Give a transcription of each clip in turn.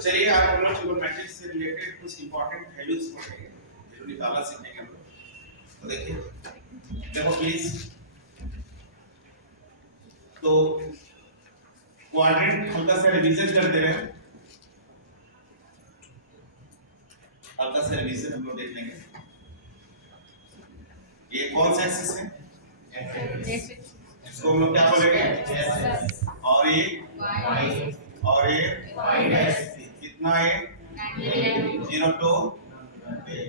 तो चलिए आज हम लोग ट्रिग्नोमेट्री से रिलेटेड कुछ इंपॉर्टेंट वैल्यूज पढ़ेंगे जो निकालना सीखेंगे हम लोग। तो देखिए, देखो प्लीज, तो क्वाड्रेंट हल्का सा रिवीजन कर दे रहे हैं, हल्का सा रिवीजन हम लोग देख लेंगे। ये कौन सा एक्सिस है? इसको हम लोग क्या बोलेंगे? और ये और ये कितना है? 0 to फिर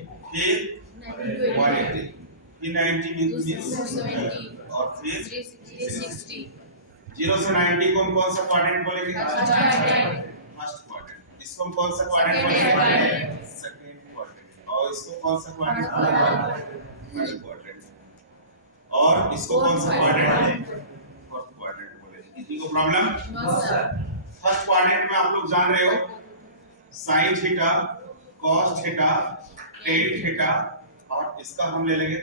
180, फिर 90 मींस और फिर 360। 0 से 90 को हम कौन सा क्वाड्रेंट बोलेंगे? First quadrant. इसको हम कौन सा क्वाड्रेंट बोलेंगे? Second quadrant. और इसको कौन सा क्वाड्रेंट बोलेंगे? Third quadrant. और इसको कौन सा क्वाड्रेंट? फोर्थ क्वाड्रेंट बोलेंगे। किसी को problem? No sir. First quadrant में आप लोग जान रहे हो sin theta, cos theta, tan theta, और इसका हम ले लेंगे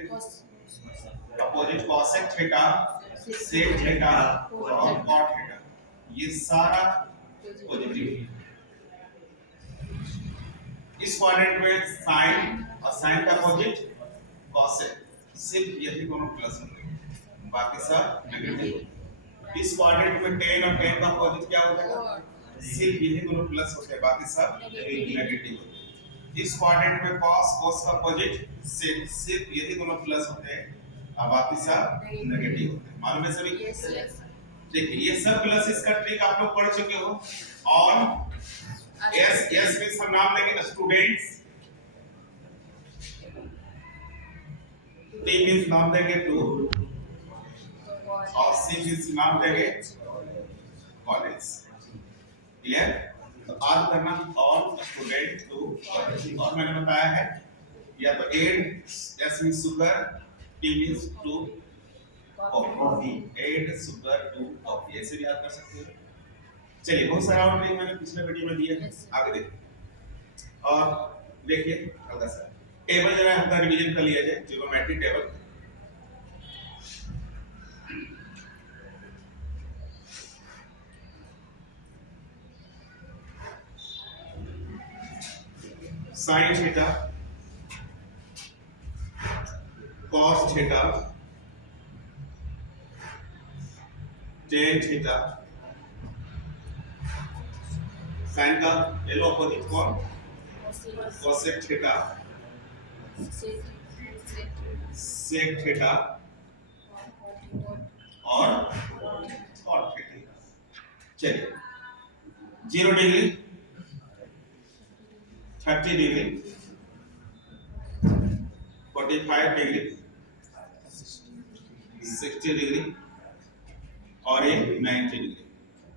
opposite cosec theta, sec theta और cot थीटा। ये सारा पॉजिटिव। इस क्वाड्रेंट में sin और sin का अपोजिट cosec, सिर्फ यही दोनों प्लस होंगे, बाकी सब नेगेटिव। इस क्वाड्रेंट में tan और tan का अपोजिट क्या होता है? सिर्फ यही दोनों प्लस होते हैं, बाकी सब नेगेटिव होते हैं। इस क्वाड्रेंट में cos cos का अपोजिट सिर्फ यही दोनों प्लस होते हैं और बाकी सब नेगेटिव होते हैं। मालूम है सभी? देखिए, ये सब प्लस, इसका ट्रिक आप लोग पढ़ चुके हो। और एस में हम नाम देंगे स्टूडेंट्स, टी मींस नाम देंगे टू, और सी मींस नाम देंगे कॉलेज। क्लियर? तो आज करना और स्टूडेंट टू, और मैंने बताया है या तो add, S means sugar, T means to, coffee, add sugar to coffee, ऐसे भी याद कर सकते हो। चलिए, बहुत सारा और मैंने पिछले वीडियो में दिया है, आगे देखिए। और देखिए हल्का सा टेबल जरा हल्का रिवीजन कर लिया जाए, trigonometry table. sin theta, cos theta, tan theta, sin का येलो अपोजिट कौन? cosec थीटा, sec थीटा और cot थीटा। चलिए, 0 डिग्री, 30 डिग्री, 45 डिग्री, 60 डिग्री और ये 90 डिग्री।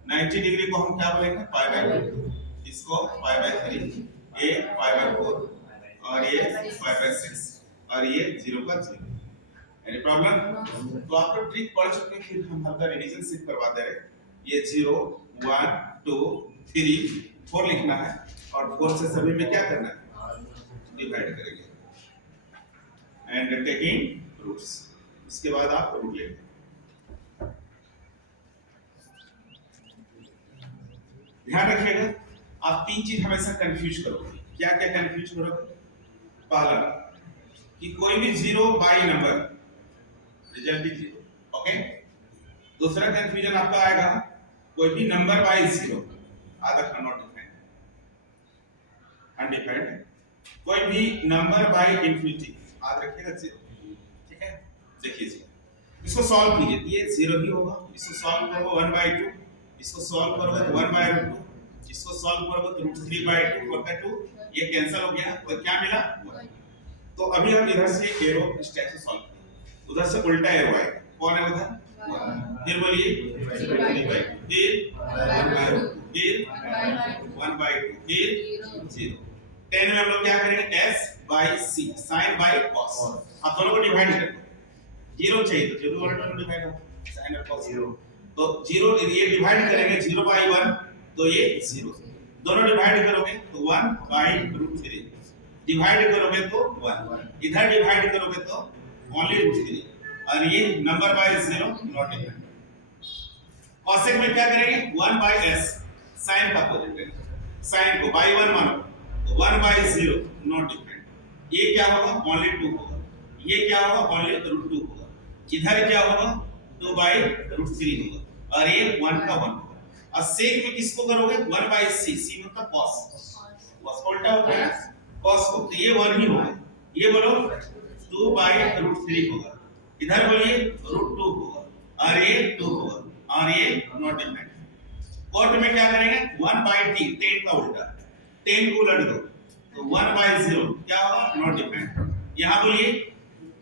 90 डिग्री को हम क्या बोलेंगे? पाई बाय 2, इसको पाई बाय 3, ये पाई बाय 4 और ये पाई बाय 6 और ये 0 का 0। Any problem? तो आप लोग ट्रिक पढ़ चुके हैं, फिर हम हल्का रिवीजन सिर्फ करवा दे रहे। ये 0 1 2 3 4 लिखना है और 4 से सभी में क्या करना है? डिवाइड करेंगे एंड टेकिंग रूट्स। इसके बाद आप रूट लेंगे। ध्यान रखिएगा, आप तीन चीज हमेशा कंफ्यूज करोगे। क्या क्या कंफ्यूज करोगे? पहला कि कोई भी 0 by number, result is 0, okay. दूसरा कंफ्यूजन आपका आएगा कोई भी नंबर बाई 0, आधा नॉट डिफाइंड, अनडिफाइंड। कोई भी नंबर बाय इंफिनिटी, याद रखिएगा 0, ठीक है। देखिए इसको सॉल्व कीजिए, ये 0 ही होगा। इसको सॉल्व करोगे 1/2, इसको सॉल्व करोगे तो 1/√2, इसको सॉल्व करोगे तो √3/2 होता है 2, ये कैंसिल हो गया तो क्या मिला? 1। तो अभी हम इधर से एरो इस टाइप से सॉल्व करेंगे, उधर से उल्टा एरो आएगा। कौन है उधर? 1। फिर बोलिए 3/2, फिर 1/2, फिर 1/2, फिर 0। 10 में हम लोग क्या करेंगे? s by c, sin by cos। अब दोनों को डिवाइड कर दो, 0 चाहिए तो 0 और 2 डिवाइड हो, sin और cos 0। तो 0 ये डिवाइड करेंगे 0/1 तो ये 0, दोनों डिवाइड करोगे तो 1/√3, डिवाइड करोगे तो 1, इधर डिवाइड करोगे तो ओनली √3, और ये number by 0 not defined. cosec में क्या करेंगे? 1/s, sin का अपोजिट करेंगे। साइन को बाई 1 मानो तो 1/0 नॉट डिफरेंट। ये क्या होगा ओनली 2 होगा, ये क्या होगा ओनली √2 होगा, इधर क्या होगा 2/√3 होगा और ये 1 का 1 होगा। और सेक में किसको करोगे 1/c, c मतलब cos, cos को उल्टा होता है cos को, तो ये 1 ही होगा। ये बोलो 2/√3 होगा, इधर बोलिए √2 होगा और ये 2 होगा और ये नॉट डिफरेंट। कोट में क्या करेंगे 1/t, 10 का उल्टा 10 को उलट दो तो 1/0 क्या होगा नॉट डिफरेंट। यहां बोलिए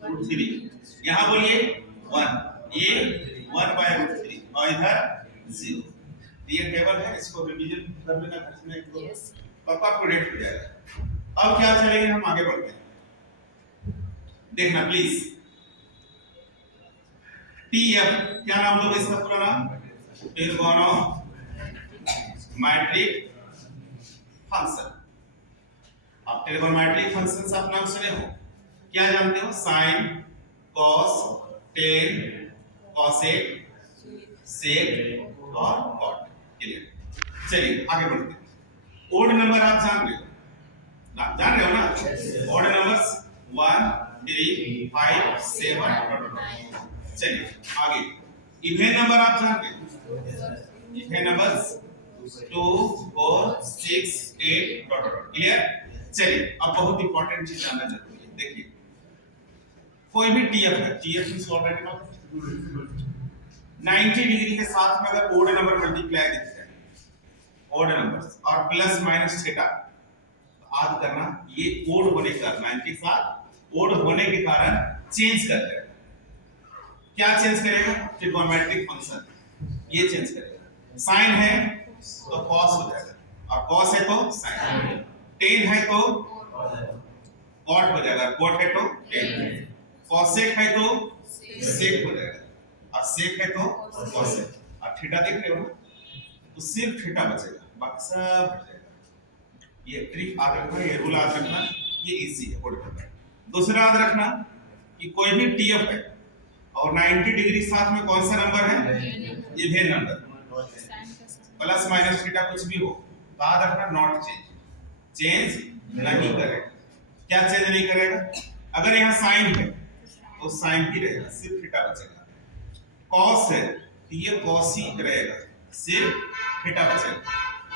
√3, यहां बोलिए 1, ये 1/√3 और इधर 0। ये टेबल है, इसको रिवीजन कर लेना घर में एक दो, तब आपको रेट हो जाएगा। अब क्या चलेंगे हम आगे बढ़ते हैं, देखना प्लीज। टीएफ क्या नाम दोगे इसका पूरा नाम, ट्रिगोनोमेट्रिक फंक्शन। आप ट्रिगोनोमेट्रिक फंक्शन आप नाम सुने हो, क्या जानते हो साइन, कॉस, टेन, कॉसेक, सेक और कॉट। क्लियर, चलिए आगे बढ़ते हैं। ओड नंबर आप जान रहे हो, जान रहे हो ना, ओड नंबर्स 1 3 5 7। चलिए आगे, इवन नंबर आप जानते हो, even numbers 2 4 6 8 dot dot. Clear, चलिए अब बहुत इंपॉर्टेंट चीज जानना जरूरी है। देखिए कोई भी टीएफ है, TF is already not 90 degree के साथ में अगर ओड नंबर मल्टीप्लाई दिख जाए, ओड नंबर्स और प्लस माइनस थीटा, याद करना ये ओड होने का 90 के साथ ओड होने के कारण चेंज कर देगा। क्या चेंज करेगा, ट्रिगोनोमेट्रिक फंक्शन ये चेंज करेगा। साइन है तो कॉस हो जाएगा और कॉस है तो साइन, टेन है तो कॉट हो जाएगा, कॉट है तो टेन, कॉसेक है तो सेक हो जाएगा और सेक है तो कॉसेक। और थीटा देख रहे हो ना, तो सिर्फ थीटा बचेगा, बाकी सब हट जाएगा। ये ट्रिक याद रखना, ये रूल याद रखना, ये इजी है ओड नंबर। दूसरा याद रखना कि कोई भी टीएफ है और 90 डिग्री साथ में कौन सा नंबर है, even number, plus minus theta कुछ भी हो, याद रखना नॉट चेंज, चेंज नहीं करेगा। क्या चेंज नहीं करेगा, अगर यहाँ साइन है तो साइन ही रहेगा, सिर्फ थीटा बचेगा। कॉस है तो ये कॉस ही रहेगा, सिर्फ थीटा बचेगा।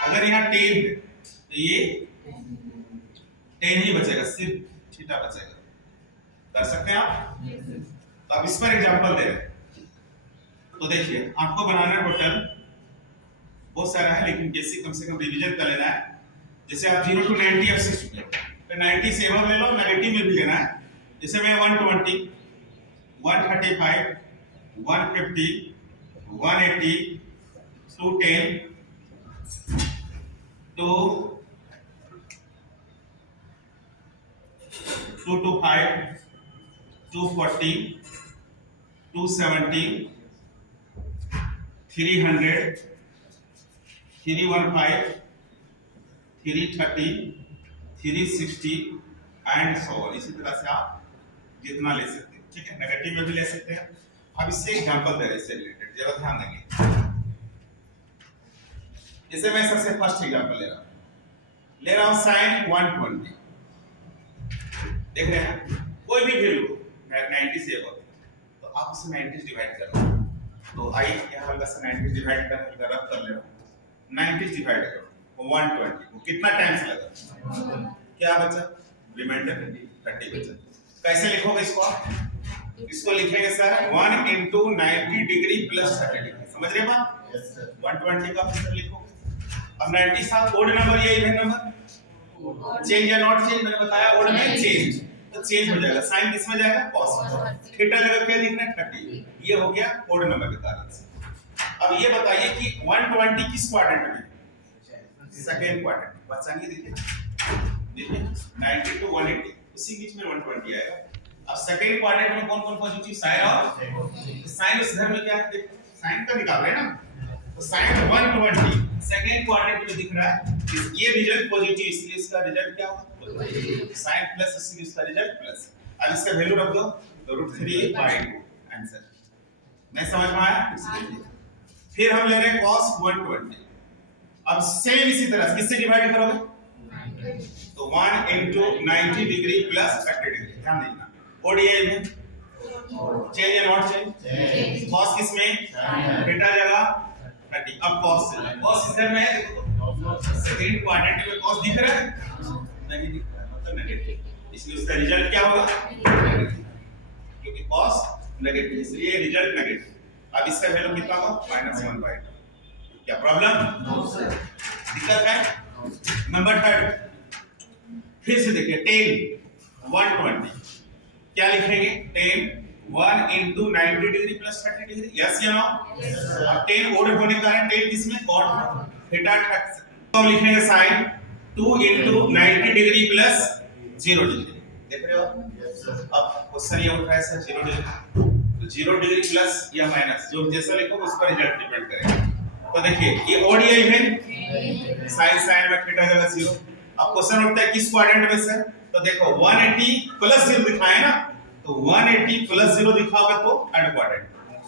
अगर यहाँ टेन है तो ये टेन ही बचेगा, सिर्फ थीटा बचेगा। कर सकते हैं आप? तो अब इस पर एग्जांपल दे रहे हैं, तो देखिए आपको बनाना टोटल बहुत सारा है, लेकिन बेसिक कम से कम रिवीजन कर लेना है। जैसे आप 0 to 90 अब से चुके, तो 90 से एबव ले लो, नेगेटिव में भी लेना है। जैसे मैं 120 135 150 180 210 225 240 270 300 315 330 360 एंड सो ऑन। इसी तरह से आप जितना ले सकते हैं, ठीक है, नेगेटिव में भी ले सकते हैं। अब इससे एग्जांपल दे रहे हैं, इससे रिलेटेड जरा ध्यान देंगे। जैसे मैं सबसे फर्स्ट एग्जांपल ले रहा हूं साइन 120, देख रहे हैं कोई भी वैल्यू 90 से अबव, तो आप उसे 90 से डिवाइड करो। तो आई यहां हल्का सा 90 से डिवाइड कर रब कर ले रहा हूं, 90 से डिवाइड करो 120 को कितना टाइम्स लगा, क्या बचा रिमाइंडर 30 बचा। कैसे लिखोगे इसको आप, इसको लिखेंगे sir 1 into 90 degree plus 30 degree, समझ रहे बात? Yes sir. 120 का फिर लिखोगे। अब 90 साथ ओड नंबर या इवन नंबर, चेंज या नॉट चेंज, मैंने बताया ओड में चेंज, तो चेंज हो जाएगा, साइन किस में जाएगा कॉस में, थीटा जगह क्या लिखना है 30, ये हो गया ओड नंबर के कारण से। अब ये बताइए कि 120 किस क्वाड्रेंट में, सेकंड क्वाड्रेंट, बचा नहीं, देखिए 90 to 180 उसी बीच में 120 आएगा। अब सेकंड क्वाड्रेंट में कौन कौन पॉजिटिव, साइन और साइन, उस घर में क्या है, साइन का निकाल रहे हैं ना, तो साइन 120 सेकंड क्वाड्रेंट में दिख रहा है, ये रिजल्ट पॉजिटिव, इसलिए इसका रिजल्ट क्या होगा साइन प्लस, इसलिए इसका रिजल्ट प्लस। अब इसका वैल्यू रख दो √3/2, आंसर नहीं समझ में आया। फिर हम ले रहे हैं cos 120, अब सेम इसी तरह किससे डिवाइड करोगे? तो 1 into 90 डिग्री प्लस 30 डिग्री। ध्यान देना ओडीआई में चेंज या नॉट चेंज? कॉस किसमें? थीटा जगह 30। अब कॉस से कॉस इधर में है, देखो तो सेकंड क्वाड्रेंट में कॉस दिख रहा है? नहीं दिख रहा है, मतलब नेगेटिव, इसलिए उसका रिजल्ट क्या होगा? क्योंकि कॉस नेगेटिव, इसलिए रिजल्ट नेगेटिव। अब इसका वैल्यू कितना होगा? -1/2। क्या प्रॉब्लम? No sir. दिक्कत है? नंबर 3 फिर से देखिए tan 120 क्या लिखेंगे? tan 1 into 90 degree plus 30 degree, yes या नो? अब tan ओड होने का है, tan किसमें? cot theta. तो हम लिखेंगे sin 2 into 90 degree plus 0 degree. देख रहे हो? Yes sir. अब क्वेश्चन ये उठ रहा है सर 0 डिग्री, तो 0 डिग्री प्लस या माइनस जो जैसा लिखो उस पर रिजल्ट डिपेंड करेगा। तो देखिए ये ओडीआई है, sin में थीटा जगह 0। अब क्वेश्चन उठता है किस क्वाड्रेंट में सर? तो देखो 180 प्लस 0 दिखाए ना, तो 180 प्लस 0 दिखाओगे तो थर्ड क्वाड्रेंट,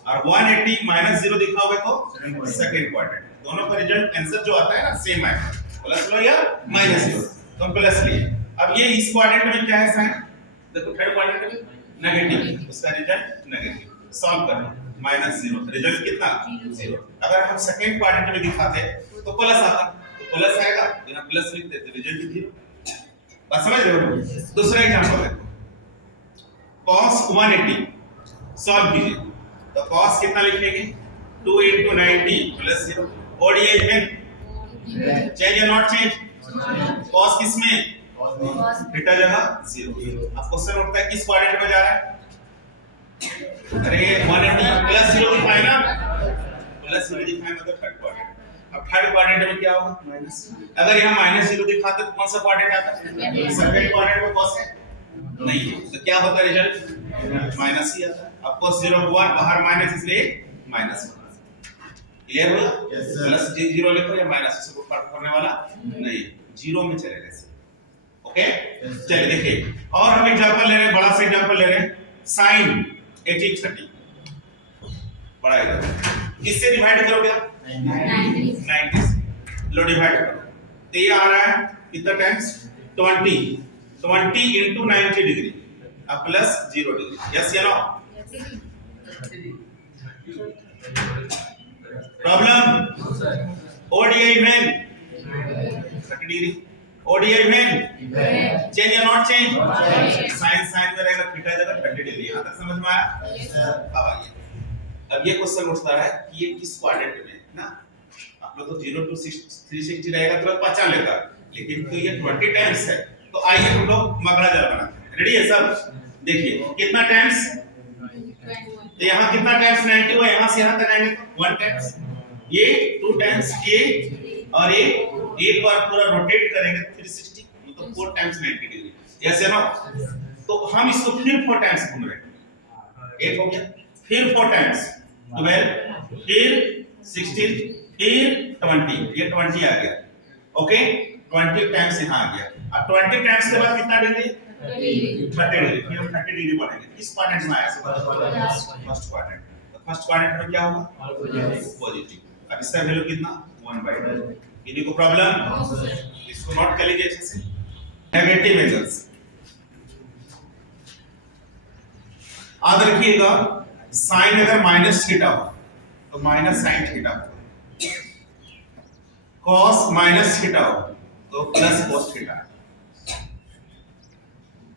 और 180 माइनस 0 दिखाओगे तो सेकंड क्वाड्रेंट। दोनों का रिजल्ट आंसर जो आता है ना सेम आएगा, प्लस लो या माइनस लो, तो प्लस लिए। अब ये इस क्वाड्रेंट में क्या है साइन? देखो थर्ड क्वाड्रेंट में नेगेटिव, उसका रिजल्ट नेगेटिव। सॉल्व करो -0, रिजल्ट कितना? 0। अगर हम सेकंड क्वाड्रेंट में दिखाते तो प्लस आता, तो प्लस आएगा, यहां प्लस लिख देते, रिजल्ट 0। बात समझ रहे हो? दूसरा एग्जांपल देखो, cos 180 सॉल्व कीजिए। तो cos कितना लिखेंगे? 2 into 90 प्लस 0। ओडीआई में चेंज या नॉट चेंज? cos किसमें? थीटा जगह 0। अब क्वेश्चन उठता है किस क्वाड्रेंट में जा रहा है? अरे 180 प्लस 0 दिखाए ना, प्लस 0 दिखाए मतलब थर्ड क्वाड्रेंट। अब थर्ड क्वाड्रेंट में क्या होगा? माइनस। अगर यहां -0 दिखाते तो कौन सा क्वाड्रेंट आता? सेकंड क्वाड्रेंट में cos है नहीं है, तो क्या होता है रिजल्ट? माइनस ही आता। अब cos 0 हुआ बाहर माइनस, इसलिए माइनस। क्लियर हुआ? प्लस 0 लिखो या माइनस, इसको फर्क करने वाला नहीं, 0 में चलेगा इसे। ओके चलिए देखिए, और हम एग्जांपल ले रहे हैं, बड़ा सा एग्जांपल ले रहे हैं, sin 1830 बड़ा है, किससे डिवाइड करोगे आप? 90 से। लो डिवाइड करो, तो ये आ रहा है कितना टाइम्स? 20 into 90 डिग्री अब प्लस 0 डिग्री, यस या नो? प्रॉब्लम? ओडीआई में 30 डिग्री, ओडीआई में चेंज या नॉट चेंज? साइन में रहेगा थीटा जगह 30 डिग्री। यहां तक समझ में आया? अब आइए, अब ये क्वेश्चन उठता है कि ये किस क्वाड्रेंट में है ना। आप लोग तो 0 to 360 रहेगा तो पहचान लेगा, लेकिन तो ये 20 टाइम्स है, तो आइए हम लोग मगड़ा जाल बनाते हैं। रेडी है सब? देखिए कितना टाइम्स, तो यहाँ कितना टाइम्स 90 हुआ, यहाँ से यहाँ तक आएंगे 1 टाइम्स, ये 2 टाइम्स, ये और ये एक बार पूरा रोटेट करेंगे 360, मतलब 4 टाइम्स 90 डिग्री, ऐसे ना। तो हम इसको फिर 4 टाइम्स घूम रहे हैं, 8 हो गया, फिर 4 टाइम्स 12, फिर 16, फिर 20, ये 20 आ गया। ओके 20 टाइम्स यहाँ आ गया। अब 20 टाइम्स के बाद कितना डिग्री? 30 डिग्री, फिर हम 30 डिग्री बढ़ेंगे। किस क्वाड्रेंट में आया? First quadrant. तो फर्स्ट क्वाड्रेंट में क्या होगा? पॉजिटिव। अब इसका वैल्यू कितना? 1/2। किसी को प्रॉब्लम? इसको नोट कर लीजिए अच्छे से। नेगेटिव एंगल्स याद रखिएगा, साइन अगर माइनस थीटा हो तो माइनस साइन थीटा हो, कॉस माइनस थीटा हो तो plus cos theta,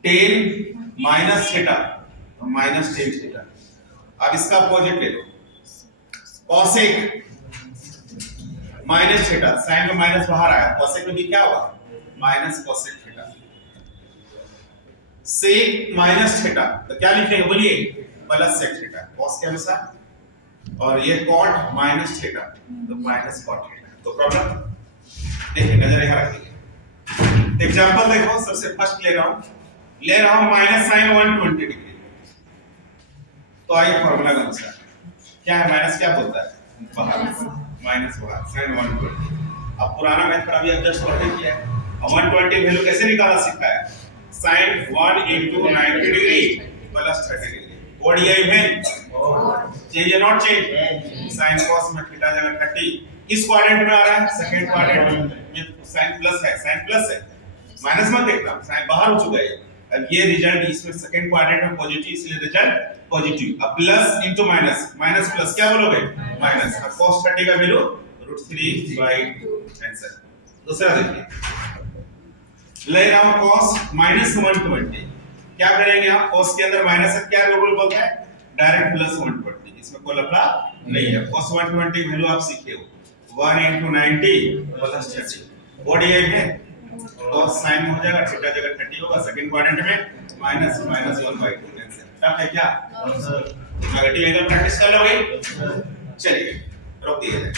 tan minus theta तो माइनस टेन थीटा। अब इसका अपोजिट ले लो, कॉसेक माइनस थीटा, साइन में माइनस बाहर आया, कॉसेक में भी क्या होगा? Minus cosec theta. Sec minus theta तो क्या लिखेंगे बोलिए? प्लस सेक थीटा कॉस के अनुसार, और ये कॉट माइनस थीटा तो माइनस कॉट थीटा। तो प्रॉब्लम देखिए, नजर यहां रखिए। एग्जांपल देखो, सबसे फर्स्ट ले रहा हूं माइनस साइन 120 डिग्री। तो आइए फार्मूला के अनुसार क्या है, माइनस क्या बोलता है? बाहर, माइनस बाहर, साइन 120। अब पुराना मेथड अभी एडजस्ट करके किया है। अब 120 वैल्यू कैसे निकाला सीखा है? Sine 1 into 90 degree plus 30 degree. ODI में चेंज या नॉट चेंज? साइन कॉस में थीटा जगह 30 किस क्वाड्रेंट में आ रहा है? सेकंड क्वाड्रेंट में साइन प्लस है, माइनस मत देखना, साइन बाहर हो चुका है। अब ये रिजल्ट इसमें सेकंड क्वाड्रेंट में पॉजिटिव, इसलिए रिजल्ट पॉजिटिव। अब plus into minus, minus plus क्या बोलोगे? माइनस। अब cos 30 का वैल्यू √3/2 आंसर। दूसरा देखिए, ले रहा हूं cos -120। क्या करेंगे आप? cos के अंदर माइनस है, क्या रूल बोलता है? डायरेक्ट प्लस 120, इसमें कोई लफड़ा नहीं है। cos 120 वैल्यू आप सीखे हो, 1 * 90 + 30। ओडीआई में तो साइन हो जाएगा, थीटा जगह 30 होगा, सेकंड क्वाड्रेंट में माइनस 1/2 आंसर। टफ है क्या? नेगेटिव एंगल प्रैक्टिस कर लोगे? चलिए रोक दिया जाए।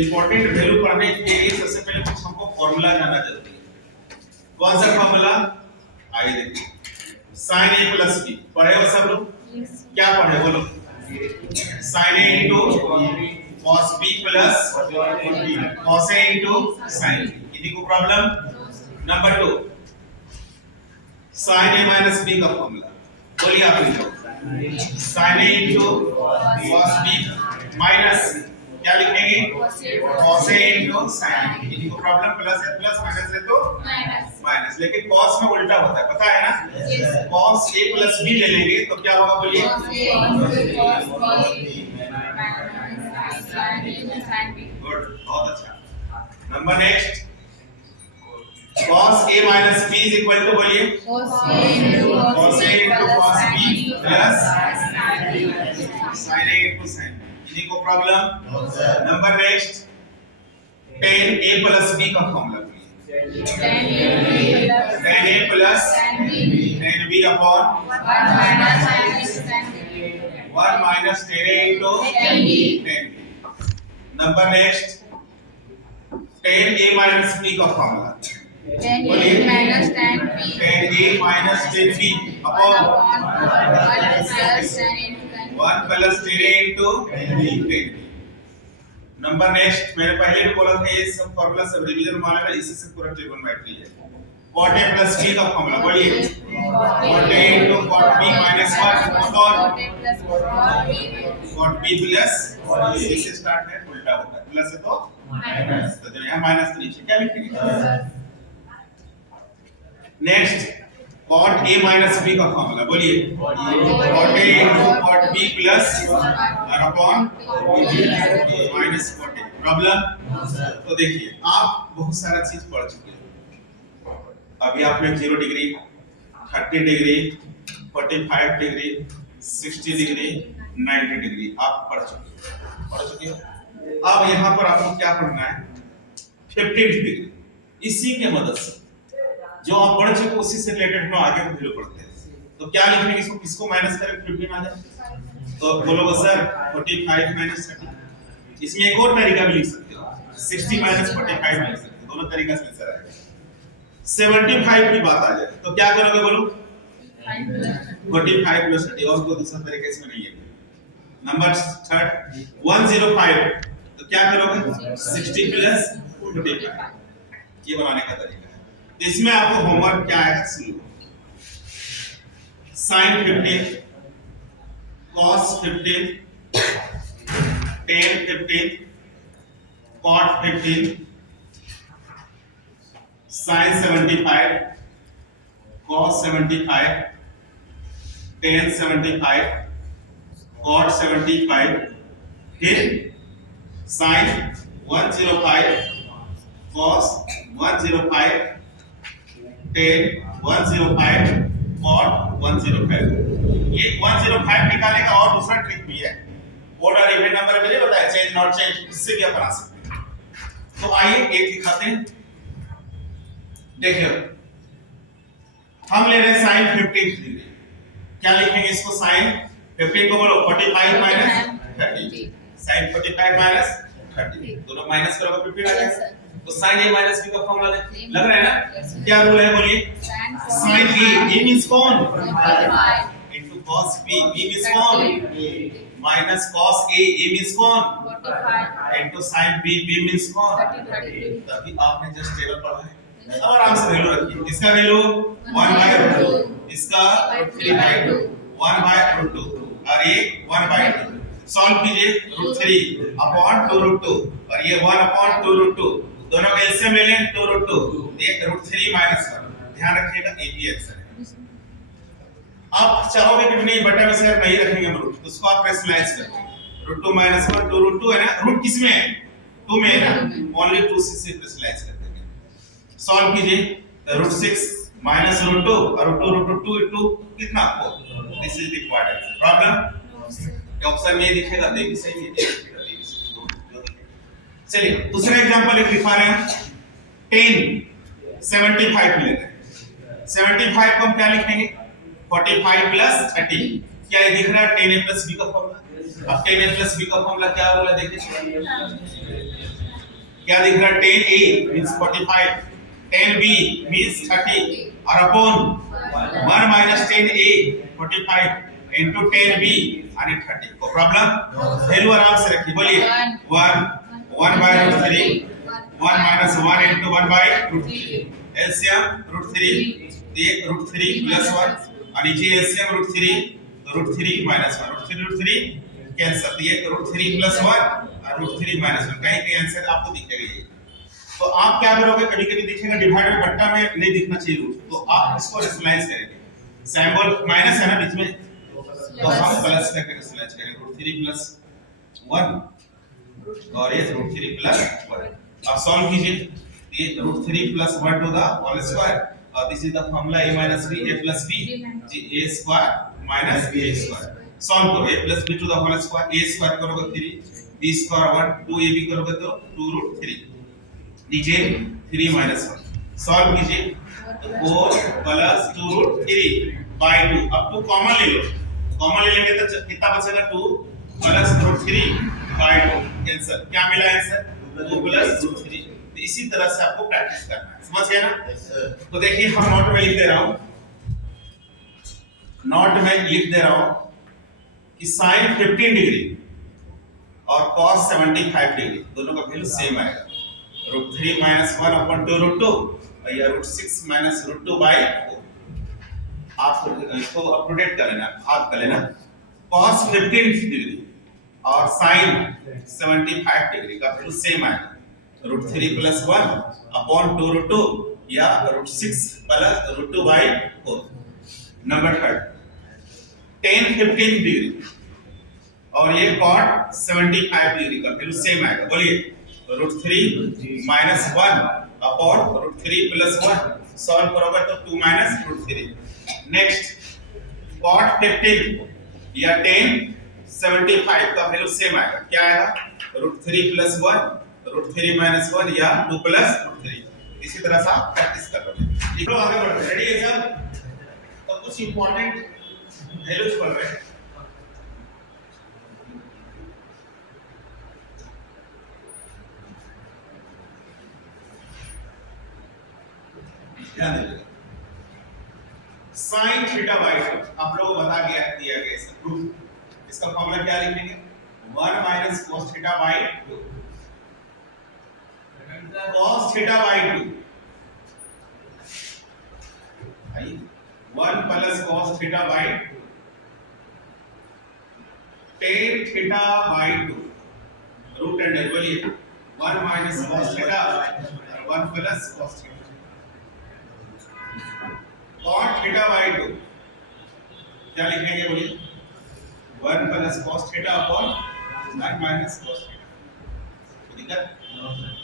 इंपॉर्टेंट वैल्यू पढ़ने के लिए सबसे पहले कुछ हमको फार्मूला जानना जरूरी है। कौन सा फार्मूला? आइए देखिए, sin a + b पढ़े हो सब लोग? क्या पढ़े बोलो? sin a * cos b + cos a * sin b। किसी को problem? Number 2, sin a - b का फार्मूला बोलिए आप लिखो। sin a * cos b minus क्या लिखेंगे? cos a * sin b। किसी को प्रॉब्लम? प्लस है प्लस, माइनस है तो माइनस। लेकिन cos में उल्टा होता है, पता है ना? cos a + b ले लेंगे तो क्या होगा बोलिए? गुड, बहुत अच्छा। Number next, cos a - b = बोलिए cos a * cos b plus sin a * sin b। किसी को problem? Number next, tan a + b का फॉर्मूला बोलिए। tan a plus tan b upon 1 minus tan a into tan b। Number next, tan a minus b का formula tan a minus tan b tan a minus tan b upon 1 plus tan a into tan b। Number next, मैंने पहले भी बोला था ये सब formula सब revision मानेगा, इसी से पूरा ट्रिग्नोमेट्री है। cot a plus b का फॉर्मूला बोलिए cot a into cot b minus 1 upon cot b plus इससे स्टार्ट है, उल्टा होता है, प्लस है तो माइनस, तो जब यहाँ माइनस तो नीचे क्या लिखेंगे? Next, cot a minus b का फॉर्मूला बोलिए cot a into cot b plus upon minus cot a। Problem? तो देखिए, आप बहुत सारा चीज पढ़ चुके हैं। अभी आपने 0 degree, 30 degree, 45 degree, 60 degree, 90 degree आप पढ़ चुके हो। अब यहाँ पर आपको क्या पढ़ना है? 50 डिग्री। इसी के मदद से जो आप पढ़ चुके उसी से रिलेटेड हम आगे वैल्यू पढ़ते हैं। तो क्या लिखेंगे इसको? किसको माइनस करें 15 आ जाए? तो बोलोगे सर 45 - 30। इसमें एक और तरीका भी लिख सकते हो, 60 - 45 लिख सकते हो, दोनों तरीका से आंसर आएगा। 75 की बात आ जाए तो क्या करोगे बोलो? 45 + 30, और कोई दूसरा तरीका इसमें नहीं है। नंबर 3, 105 तो क्या करोगे? 60 + 45, ये बनाने का तरीका है। तो इसमें आपको होमवर्क क्या है सुनो। sin 15, cos 15, tan 15, cot 15, sin 75, cos 75, tan 75, cot 75, फिर sin 105, cos 105, tan 105, cot 105। ये 105 निकालने का और दूसरा ट्रिक भी है। ओड और इवन नंबर मुझे बताया, चेंज नॉट चेंज, इससे क्या बना सकते हैं। तो आइए एक दिखाते हैं। देखिए, हम ले रहे हैं sin 15 डिग्री। क्या लिखेंगे इसको? sin 15 को बोलो 45 - 30, sin 45 - 30, दोनों माइनस करोगे 15 आ जाएगा। तो sin a - b का फॉर्मूला लग रहा है ना? क्या रूल है बोलिए? sin a मींस कौन? into cos b मींस कौन? minus cos a मींस कौन? into sin b मींस कौन? तभी आपने जस्ट टेबल पढ़ा है। अब आराम से वैल्यू रखिए। इसका वैल्यू 1/√2, इसका 3/2, 1/√2 और ये 1/2। सॉल्व कीजिए √3 अपॉन 2√2 और ये 1 अपॉन 2√2 दोनों का एलसीएम ले लें 2√2 ये √3 माइनस 1 ध्यान रखिएगा ये भी आंसर है। आप चाहोगे कि नहीं बटा में से नहीं रखेंगे हम रूट तो उसको आप रेशनलाइज करें √2 माइनस 1 2√2 है ना रूट किस में है 2 में है ना ओनली 2 से रेशनलाइज कर देंगे। सॉल्व कीजिए √6 माइनस √2 और √2 कितना 4 this is required answer problem option में दिखेगा देखिए सही है। चलिए दूसरा एग्जांपल एक लिखा रहे हैं 10 75 मिलेगा 75 को हम क्या लिखेंगे 45 प्लस 30 क्या ये दिख रहा है 10a प्लस b का फॉर्मूला। अब 10a प्लस b का फॉर्मूला क्या बोला देखिए क्या दिख रहा है 10a मींस 45 10b मींस 30 और upon 1 minus 10a 45 into 10b यानी 30 को प्रॉब्लम वैल्यू आराम से रखिए बोलिए 1 by √3 1 minus 1 into 1 by √3 LCM √3 ये √3 प्लस 1 और नीचे एलसीएम √3 तो √3 माइनस 1 √3 कैंसिल ये √3 प्लस 1 और √3 माइनस 1 कहीं के आंसर आपको दिखेगा ये। तो आप क्या करोगे कभी-कभी दिखेगा डिवाइडर बट्टा में नहीं दिखना चाहिए रूट तो आप इसको रेशनलाइज करेंगे सिंबल माइनस है ना बीच में तो हम प्लस करके रेशनलाइज करेंगे √3 प्लस 1 और ये √3 प्लस 1 अब सॉल्व कीजिए ये √3 plus 1 to the whole square और this is the formula a minus b a plus b a square minus b square solve करो a plus b to the whole square a square करोगे 3 b square 1 2ab करोगे तो 2√3 नीचे 3 minus 1 solve कीजिए 4 plus 2√3 by 2 अब 2 common ले लो common ले लेंगे तो कितना बचेगा 2 प्लस √3 by 2 आंसर क्या मिला आंसर 2 प्लस √3 इसी तरह से आपको प्रैक्टिस करना है समझ गए ना। तो देखिए हम नोट में लिख दे रहा हूं नोट में लिख दे रहा हूं कि sin 15 डिग्री और cos 75 डिग्री दोनों का वैल्यू सेम आएगा √3 माइनस 1 अपॉन 2√2 और या √6 माइनस √2 बाय 4 आप इसको अपडेट कर लेना आप कर लेना cos 15 डिग्री और sin 75 डिग्री का वैल्यू सेम आएगा √3 प्लस 1 अपॉन 2√2 या √6 plus √2 by 4 number 3 tan 15 degree और ये cot 75 डिग्री का वैल्यू सेम आएगा बोलिए √3 माइनस 1 अपॉन √3 प्लस 1 सॉल्व करोगे तो 2 माइनस √3 नेक्स्ट cot 15 या tan 75 का वैल्यू सेम आएगा क्या आएगा √3 प्लस 1 √3 माइनस 1 या 2 प्लस √3 इसी तरह से आप प्रैक्टिस कर लोगे ठीक है आगे बढ़ते हैं रेडी है सर तो कुछ इंपॉर्टेंट वैल्यूज पढ़ रहे हैं ध्यान दीजिए sin थीटा बाय 2 आप लोगों को बता दिया गया इसका प्रूफ इसका फॉर्मूला क्या लिखेंगे 1 minus cos theta by 2 cos theta by 2 आई 1 plus cos theta by 2 tan theta by 2 root under बोलिए 1 माइनस cos थीटा और 1 plus cos theta cot theta by 2 क्या लिखेंगे बोलिए 1 plus cos theta upon 1 minus cos theta ठीक है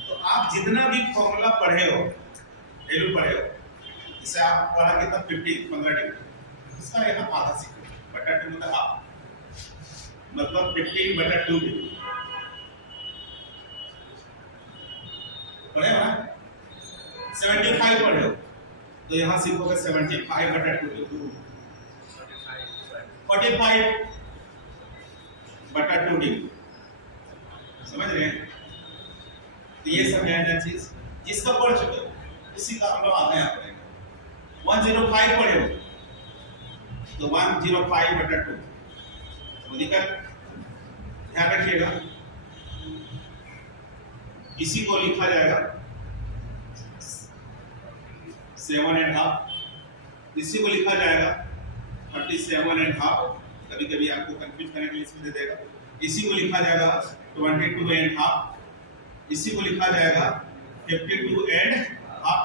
तो आप जितना भी फॉर्मूला पढ़े हो वैल्यू पढ़े हो इसे आप पढ़ा कितना 15 डिग्री इसका यहाँ आधा सीखो बटा 2 मतलब हाफ मतलब 15 बटा 2 डिग्री पढ़े हो ना 75 पढ़े हो तो यहाँ सीखोगे 75 बटा 2 डिग्री 45 बटा 2 डिग्री समझ रहे हैं तो ये सब नया चीज जिसका पढ़ चुके हो उसी का हम लोग आगे यहाँ पढ़ेंगे 105 पढ़े हो तो 105 बटा 2 तो दिक्कत ध्यान रखिएगा इसी को लिखा जाएगा 7.5 इसी को लिखा जाएगा 37.5 कभी कभी आपको कंफ्यूज करने के लिए इसमें दे देगा इसी को लिखा जाएगा 22 एंड हाफ, इसी को लिखा जाएगा 52 एंड हाफ,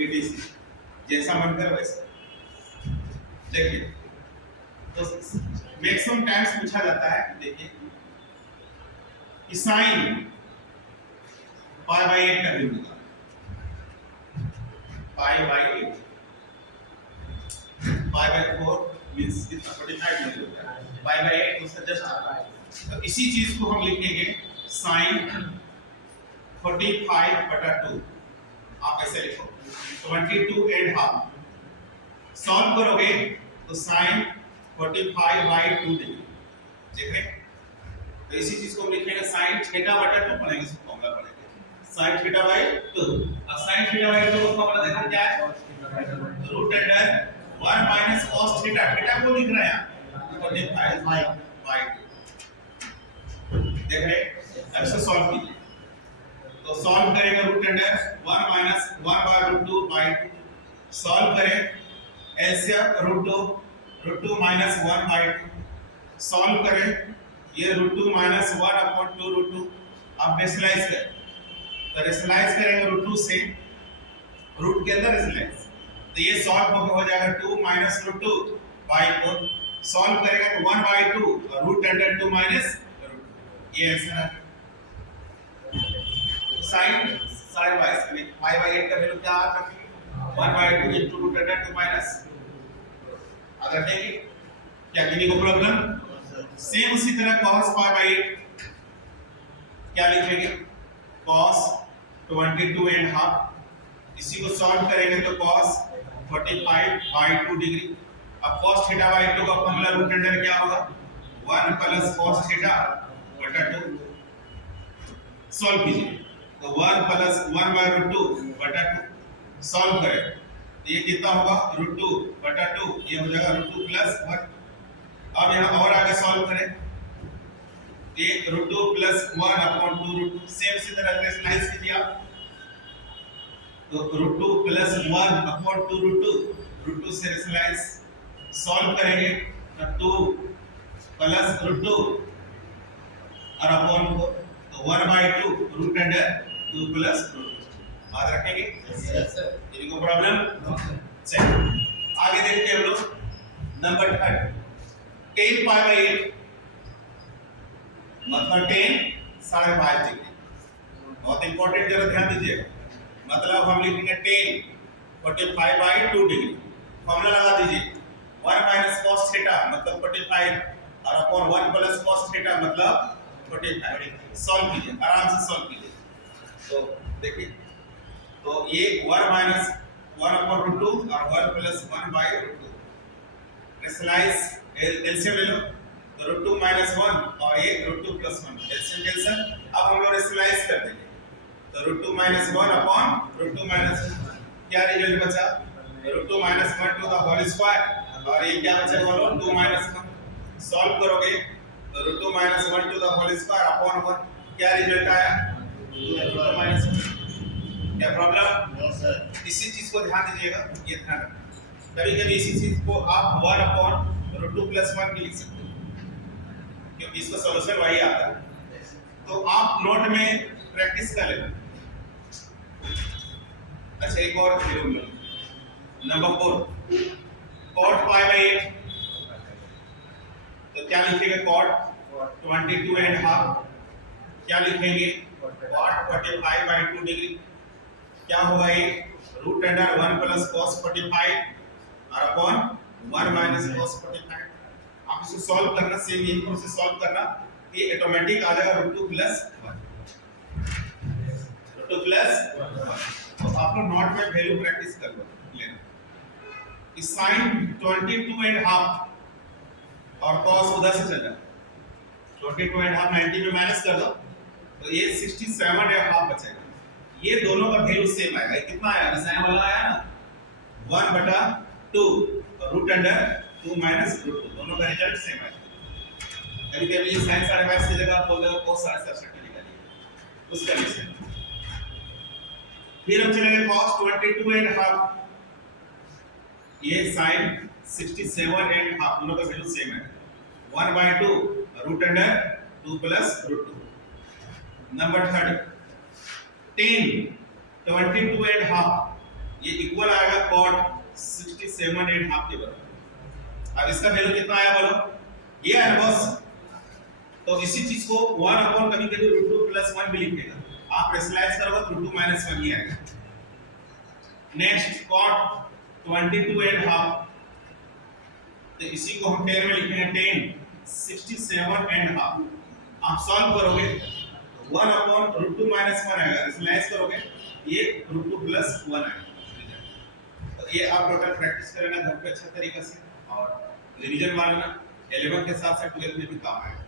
etc, जैसा मन करे वैसा। देखिए तो मैक्सिमम टाइम्स पूछा जाता है, देखिए कि साइन पाई बाई 8 का वैल्यू होगा, pi by 8, pi by 4 means कितना 45 वैल्यू होता है, पाई बाई 8 उससे जस्ट आता है। तो इसी चीज को हम लिखेंगे साइन 45/2, आप ऐसे लिखो 22 एंड हाफ, सॉल्व करोगे तो साइन 45/2 डिग्री, देख रहे हैं। तो इसी चीज को हम लिखेंगे साइन थीटा/2 पढ़ेंगे, इसको फॉर्मूला पढ़ेंगे साइन थीटा/2। अब साइन थीटा/2 का फॉर्मूला देखो क्या है, root under 1 minus cos theta, theta को लिख रहे हैं 45/2, देख रहे हैं। अब इसको सॉल्व कीजिए, तो सॉल्व करेंगे रूट अंडर 1 माइनस 1/√2/2, सॉल्व करें एलसीएम √2 माइनस 1/2, सॉल्व करें ये √2 माइनस 1/2√2। अब रेशनलाइज करें, तो रेशनलाइज करेंगे √2 से, रूट के अंदर रेशनलाइज, तो ये सॉल्व हो जाएगा 2 माइनस √2/4, सॉल्व करेंगे तो 1/2 और रूट अंडर 2 माइनस √2, ये आंसर है। साइन 22 पाई/8 का वैल्यू क्या आ रहा है, 1/2 into रूट अंडर 2 माइनस, याद रखेंगे क्या, किसी को प्रॉब्लम? सेम उसी तरह cos पाई/8 क्या लिखेंगे, cos 22 एंड हाफ, इसी को सॉल्व करेंगे तो cos 45/2 डिग्री। अब cos थीटा/2 का फॉर्मूला रूट अंडर क्या होगा, 1 प्लस cos थीटा/2, सॉल्व कीजिए तो 1 प्लस 1/√2/2, सॉल्व करें तो ये कितना होगा √2/2, ये हो जाएगा √2 प्लस 1। अब यहाँ और आगे सॉल्व करें, ये √2 प्लस 1/2√2, सेम इसी तरह रेशनलाइज कीजिए आप, तो √2 प्लस 1/2√2, √2 से रेशनलाइज, सॉल्व करेंगे तो 2 प्लस √2 और अपॉन 4, तो 1/2 रूट अंडर 2 प्लस √2, याद रखेंगे। यस सर, किसी को प्रॉब्लम? चलिए आगे देखते हैं हम लोग नंबर 3, 10 पाई/8 मतलब 10 5.5 डिग्री, बहुत इंपॉर्टेंट, जरा ध्यान दीजिएगा। मतलब हम लिखेंगे 10 45/2 डिग्री, फॉर्मूला लगा दीजिए 1 माइनस cos थीटा मतलब 45 और अपॉन 1 प्लस cos थीटा मतलब 45, सॉल्व कीजिए, आराम से सॉल्व कीजिए। तो देखिए तो ये 1 माइनस 1/√2 और 1 प्लस 1/√2, रेशनलाइज एलसीएम ले लो, तो √2 माइनस 1 और ये √2 प्लस 1, एलसीएम कैंसिल। अब हम लोग रेशनलाइज कर देंगे तो √2 माइनस 1 अपॉन √2 माइनस 1, क्या रिजल्ट बचा, √2 minus 1 to the whole square, और ये क्या बचेगा बोलो 2 माइनस 1, सॉल्व करोगे तो √2 minus 1 to the whole square upon 1, क्या रिजल्ट आया 2 माइनस 1। क्या प्रॉब्लम? नो सर, इसी चीज को ध्यान दीजिएगा, ये ध्यान रखना, कभी-कभी इसी चीज को आप 1/√2 प्लस 1 भी लिख सकते हो, क्योंकि इसका सॉल्यूशन वही आता है। तो आप नोट में प्रैक्टिस कर लेना। अच्छा एक और नंबर 4, cot पाई/8, तो क्या लिखेंगे cot 22 एंड हाफ, क्या लिखेंगे cot 45/2 डिग्री, क्या होगा ये रूट अंडर 1 प्लस cos 45 और अपॉन 1 माइनस cos 45। आप इसको सॉल्व करना, सेम यही प्रोसेस सॉल्व करना, ये ऑटोमेटिक आ जाएगा √2 प्लस 1, √2 प्लस 1। तो आप लोग नोट में वैल्यू प्रैक्टिस कर लो लेना, इस sin 22 एंड हाफ और cos उधर से चल जाए, 22 एंड हाफ 90 में माइनस कर दो तो ये 67 एंड हाफ बचेगा। ये दोनों का वैल्यू सेम आएगा, कितना आया साइन वाला आया ना 1/2 और रूट अंडर 2 माइनस √2, दोनों का रिजल्ट सेम आएगा। कभी-कभी ये साइन 22 की जगह आप बोल दो cos 67 निकालिए उस कंडीशन। फिर हम चलेंगे cos 22 एंड हाफ, ये sin 67 एंड हाफ, दोनों का वैल्यू सेम है, 1/2 root under 2 plus root 2। Number third 10 22 and half, ये इक्वल आएगा cot 67 एंड हाफ के बराबर। अब इसका वैल्यू कितना आया बोलो, ये है ना बॉस। तो इसी चीज को 1 अपॉन कभी कभी रूट 2 प्लस 1 भी लिखेगा, आप रेशनलाइज करोगे तो रूट 2 माइनस 1 ही आएगा। नेक्स्ट cot 22 एंड हाफ, तो इसी को हम 10 में लिखेंगे 10 67 एंड हाफ। आप सॉल्व करोगे तो 1 अपॉन रूट 2 माइनस 1 आएगा, रेशनलाइज करोगे ये रूट 2 प्लस 1 आएगा। तो ये आप टोटल प्रैक्टिस करेंगे घर पे अच्छे तरीके से, और रिवीजन मारना 11 के साथ साथ 12 में भी काम आएगा।